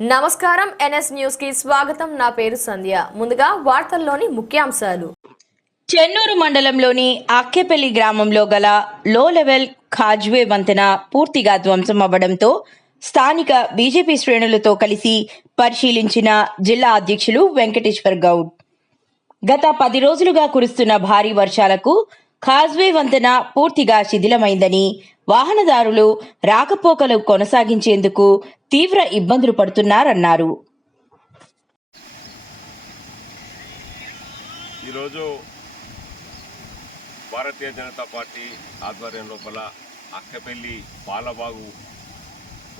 నమస్కారం ఎన్ఎస్ న్యూస్కి స్వాగతం. నా పేరు సంధ్య. ముందుగా వార్తల్లోని ముఖ్యాంశాలు. చెన్నూరు మండలంలోని అక్కెపల్లి గ్రామంలో గల లో లెవెల్ ఖాజ్వే వంతెన పూర్తిగా ధ్వంసం అవ్వడంతో స్థానిక బీజేపీ శ్రేణులతో కలిసి పరిశీలించిన జిల్లా అధ్యక్షులు వెంకటేశ్వర్ గౌడ్. గత పది రోజులుగా కురుస్తున్న భారీ వర్షాలకు ఖాజ్వే వంతెన పూర్తిగా శిథిలమైందని వాహనదారులు రాకపోకలు కొనసాగించేందుకు తీవ్ర ఇబ్బందులు పడుతున్నారన్నారు. ఈరోజు భారతీయ జనతా పార్టీ ఆధ్వర్యం లోపల అక్కపెల్లి పాలబాగు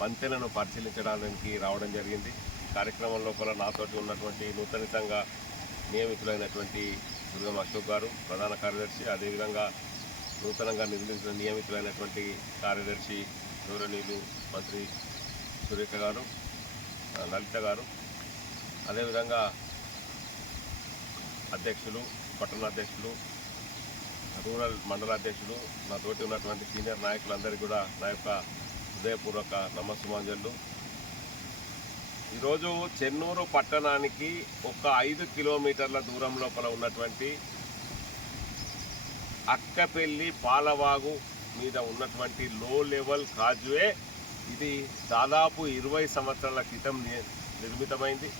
వంతెనను పరిశీలించడానికి రావడం జరిగింది. కార్యక్రమం లోపల నాతోటి ఉన్నటువంటి నూతనితంగా నియమితులైనటువంటి దుర్గం అశోక్ గారు ప్రధాన కార్యదర్శి అదేవిధంగా నూతనంగా నిర్మించిన నియమితులైనటువంటి కార్యదర్శి గౌరవనీయులు మంత్రి సురేఖ గారు లలిత గారు అదేవిధంగా అధ్యక్షులు పట్టణ అధ్యక్షులు రూరల్ మండల అధ్యక్షులు నా తోటి ఉన్నటువంటి సీనియర్ నాయకులందరికీ కూడా నా యొక్క హృదయపూర్వక నమస్సుమాంజలు. ఈరోజు చెన్నూరు పట్టణానికి ఒక ఐదు కిలోమీటర్ల దూరం లోపల ఉన్నటువంటి అక్కపెల్లి పాలవాగు మీద ఉన్నటువంటి లో లెవెల్ కాజువే. ఇది దాదాపు ఇరవై సంవత్సరాల క్రితం నిర్మితమైంది.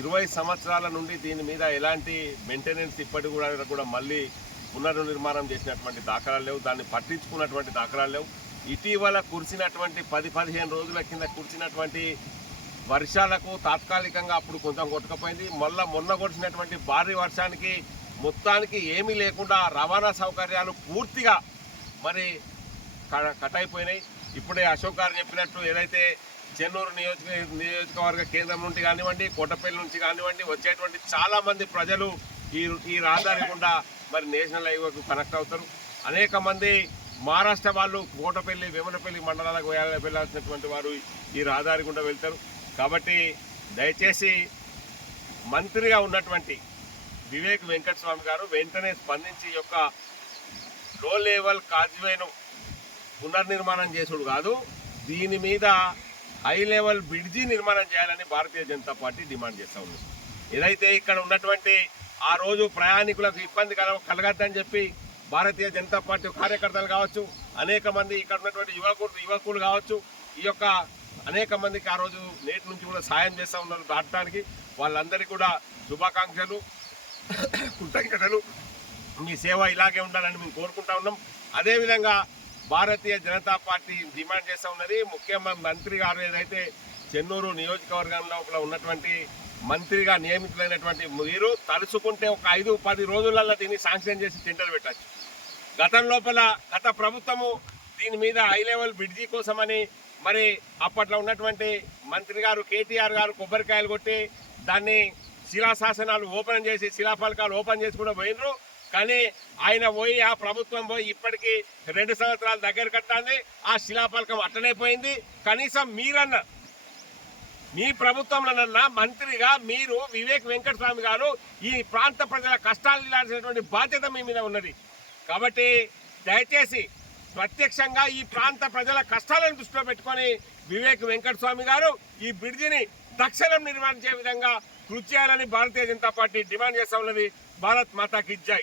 ఇరవై సంవత్సరాల నుండి దీని మీద ఎలాంటి మెయింటెనెన్స్ ఇప్పటి కూడా కూడా మళ్ళీ పునర్నిర్మాణం చేసినటువంటి దాఖలాలు లేవు. దాన్ని పట్టించుకున్నటువంటి దాఖలాలు లేవు. ఇటీవల కురిసినటువంటి పది పదిహేను రోజుల కింద కురిసినటువంటి వర్షాలకు తాత్కాలికంగా అప్పుడు కొంచెం కొట్టుకపోయింది. మళ్ళా మొన్న కొట్టినటువంటి భారీ వర్షానికి మొత్తానికి ఏమీ లేకుండా రవాణా సౌకర్యాలు పూర్తిగా మరి క- కట్ అయిపోయినాయి ఇప్పుడే అశోక్ గారు చెప్పినట్టు ఏదైతే చెన్నూరు నియోజక నియోజకవర్గ కేంద్రం నుండి కానివ్వండి కోటపల్లి నుంచి కానివ్వండి వచ్చేటువంటి చాలామంది ప్రజలు ఈ ఈ రహదారి గుండా మరి నేషనల్ హైవేకు కనెక్ట్ అవుతారు. అనేక మంది మహారాష్ట్ర వాళ్ళు కోటపల్లి వేమనపల్లి మండలాలకు వెళ్ళాల్సినటువంటి వారు ఈ రహదారి గుండా వెళ్తారు. కాబట్టి దయచేసి మంత్రిగా ఉన్నటువంటి వివేక్ వెంకటస్వామి గారు వెంటనే స్పందించి ఈ యొక్క లో లెవెల్ కాజ్వేను పునర్నిర్మాణం చేసుడు కాదు దీని మీద హై లెవెల్ బ్రిడ్జి నిర్మాణం చేయాలని భారతీయ జనతా పార్టీ డిమాండ్ చేస్తూ ఉంది. ఏదైతే ఇక్కడ ఉన్నటువంటి ఆ రోజు ప్రయాణికులకు ఇబ్బంది కల కలగద్దని చెప్పి భారతీయ జనతా పార్టీ కార్యకర్తలు కావచ్చు అనేక మంది ఇక్కడ ఉన్నటువంటి యువకులు యువకులు కావచ్చు ఈ యొక్క అనేక మందికి ఆ రోజు నేటి నుంచి కూడా సాయం చేస్తూ ఉన్నారు దాటడానికి. వాళ్ళందరికీ కూడా శుభాకాంక్షలు. కృతజ్ఞతలు మీ సేవ ఇలాగే ఉండాలని మేము కోరుకుంటా ఉన్నాం. అదేవిధంగా భారతీయ జనతా పార్టీ డిమాండ్ చేస్తూ ఉన్నది. ముఖ్యమంత్రి మంత్రి గారు ఏదైతే చెన్నూరు నియోజకవర్గం లోపల ఉన్నటువంటి మంత్రిగా నియమితులైనటువంటి మీరు తలుచుకుంటే ఒక ఐదు పది రోజులలో దీన్ని శాంక్షన్ చేసి టెండర్ పెట్టచ్చు. గతం లోపల గత ప్రభుత్వము దీని మీద హై లెవెల్ బ్రిడ్జి కోసమని మరి అప్పట్లో ఉన్నటువంటి మంత్రి గారు కేటీఆర్ గారు కొబ్బరికాయలు కొట్టి దాన్ని శిలాశాసనాలు ఓపెన్ చేసి శిలాఫలకాలు ఓపెన్ చేసి కూడా పోయినరు. కానీ ఆయన పోయి ఆ ప్రభుత్వం పోయి ఇప్పటికీ రెండు సంవత్సరాల దగ్గర కట్టాలి ఆ శిలాఫలకం అట్టనే పోయింది. కనీసం మీరన్న మీ ప్రభుత్వంలోనన్నా మంత్రిగా మీరు వివేక్ వెంకటస్వామి గారు ఈ ప్రాంత ప్రజల కష్టాలు ఇలాల్సినటువంటి బాధ్యత మీ మీద ఉన్నది. కాబట్టి దయచేసి ప్రత్యక్షంగా ఈ ప్రాంత ప్రజల కష్టాలను దృష్టిలో పెట్టుకొని వివేక్ వెంకటస్వామి గారు ఈ బ్రిడ్జిని తక్షణం నిర్మాణించే విధంగా కృషి చేయాలని భారతీయ జనతా పార్టీ డిమాండ్ చేస్తా ఉన్నది. భారత్ మాతాకి జై.